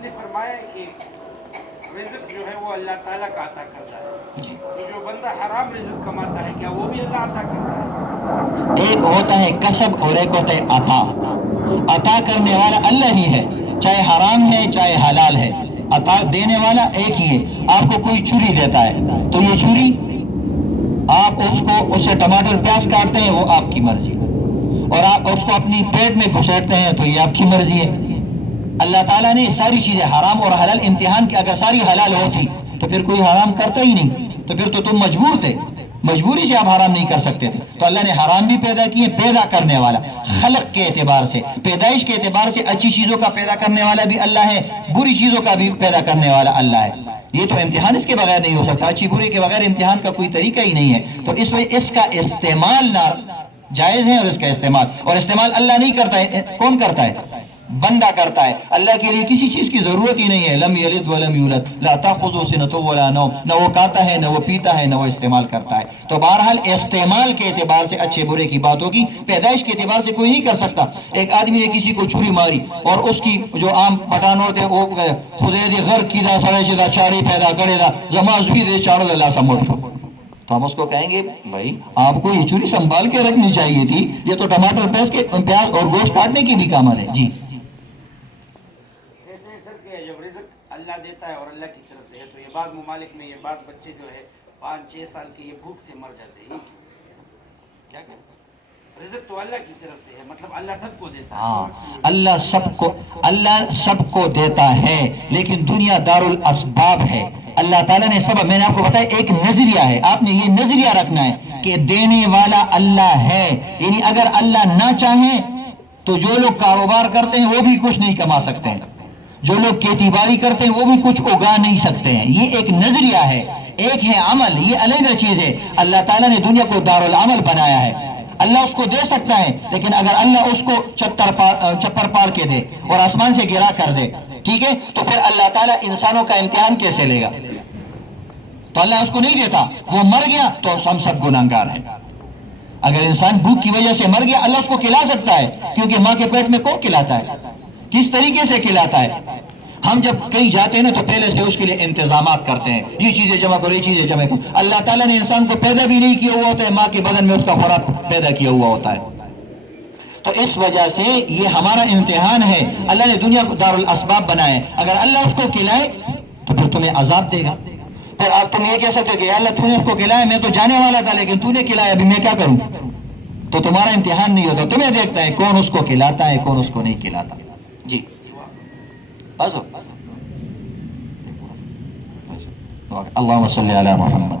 آپ نے فرمایا کہ رزق جو ہے وہ اللہ تعالیٰ کا عطا کرتا ہے، کہ جو بندہ حرام رزق کماتا ہے کیا وہ بھی اللہ عطا کرتا ہے؟ ایک ہوتا ہے کسب اور ایک ہوتا ہے عطا. عطا کرنے والا اللہ ہی ہے، چاہے حرام ہے چاہے حلال ہے. عطا دینے والا ایک ہی ہے. آپ کو کوئی چھری دیتا ہے تو یہ چھری آپ اس سے ٹماٹر پیاز کاٹتے ہیں، وہ آپ کی مرضی، اور آپ اس کو اپنی پیٹ میں گھسیٹتے ہیں تو یہ آپ کی مرضی ہے. اللہ تعالیٰ نے ساری چیزیں حرام اور حلال امتحان کی. اگر ساری حلال ہوتی تو پھر کوئی حرام کرتا ہی نہیں، تو پھر تو تم مجبور تھے، مجبوری سے آپ حرام نہیں کر سکتے تھے. تو اللہ نے حرام بھی پیدا کیے. پیدا کرنے والا خلق کے اعتبار سے، پیدائش کے اعتبار سے اچھی چیزوں کا پیدا کرنے والا بھی اللہ ہے، بری چیزوں کا بھی پیدا کرنے والا اللہ ہے. یہ تو امتحان اس کے بغیر نہیں ہو سکتا. اچھی بری کے بغیر امتحان کا کوئی طریقہ ہی نہیں ہے. تو اس وجہ اس کا استعمال جائز ہے، اور اس کا استعمال اللہ نہیں کرتا ہے. کون کرتا ہے؟ بندہ کرتا ہے. اللہ کے لیے کسی چیز کی ضرورت ہی نہیں ہے. لم یلد ولم یولد لا تاخذہ سنۃ ولا نوم. نہ وہ کھاتا ہے، نہ وہ پیتا ہے، نہ وہ استعمال کرتا ہے. تو بہرحال استعمال کے اعتبار سے اچھے برے کی بات ہوگی، پیدائش کے اعتبار سے کوئی نہیں کر سکتا. ایک آدمی نے کسی کو چھری ماری اور اس کی جو عام پٹھان ہوتے ہیں وہ خدے دی غر کی دا سڑے چدا چاڑی پیدا کرے دا زمازوی دے چاڑ دا سمٹ. تو ہم اس کو کہیں گے بھائی آپ کو یہ چھری سنبھال کے رکھنی چاہیے تھی، یہ تو ٹماٹر پیاز اور گوشت کاٹنے کی بھی کام ہے. جی کہتے ہیں سر کہ جب رزق اللہ دیتا ہے اور اللہ کی طرف سے ہے، تو یہ بعض ممالک میں یہ بعض بچے جو ہے 5-6 سال کے یہ بھوک سے مر جاتے ہیں. کیا کہتے ہیں؟ رزق تو اللہ کی طرف سے ہے، مطلب اللہ سب کو دیتا ہے. ہاں، اللہ سب کو دیتا ہے، لیکن دنیا دار الاسباب ہے. اللہ تعالیٰ نے سبب، میں نے آپ کو بتایا ایک نظریہ ہے، آپ نے یہ نظریہ رکھنا ہے کہ دینے والا اللہ ہے. یعنی اگر اللہ نہ چاہیں تو جو لوگ کاروبار کرتے ہیں وہ بھی کچھ نہیں کما سکتے ہیں، جو لوگ کھیتی باڑی کرتے ہیں وہ بھی کچھ اگا نہیں سکتے ہیں. یہ ایک نظریہ ہے. ایک ہے عمل، یہ علیحدہ چیز ہے. اللہ تعالیٰ نے دنیا کو دار العمل بنایا ہے. اللہ اس کو دے سکتا ہے، لیکن اگر اللہ اس کو چپر پاڑ کے دے اور آسمان سے گرا کر دے، ٹھیک ہے، تو پھر اللہ تعالیٰ انسانوں کا امتحان کیسے لے گا؟ تو اللہ اس کو نہیں دیتا، وہ مر گیا تو ہم سب گناہگار ہیں. اگر انسان بھوک کی وجہ سے مر گیا، اللہ اس کو کھلا سکتا ہے، کیونکہ ماں کے پیٹ میں کون کھلاتا ہے، کس طریقے سے کھلاتا ہے. ہم جب کہیں جاتے ہیں نا تو پہلے سے اس کے لیے انتظامات کرتے ہیں، یہ چیزیں جمع کرو، یہ چیزیں جمع کرو. اللہ تعالیٰ نے انسان کو پیدا بھی نہیں کیا ہوا ہوتا ہے، ماں کے بدن میں اس کا خوراک پیدا کیا ہوا ہوتا ہے. تو اس وجہ سے یہ ہمارا امتحان ہے. اللہ نے دنیا کو دار الاسباب بنایا ہے. اگر اللہ اس کو کھلائے تو پھر تمہیں عذاب دے گا. پھر اب تم یہ کہہ سکتے ہو کہ یا اللہ تو نے اس کو کھلایا، میں تو جانے والا تھا لیکن تو نے کھلایا، ابھی میں کیا کروں؟ تو تمہارا امتحان نہیں ہوتا، تمہیں دیکھتا ہے کون اس کو کھلاتا ہے کون اس کو نہیں کھلاتا. جی بس اللہم صلی علی محمد.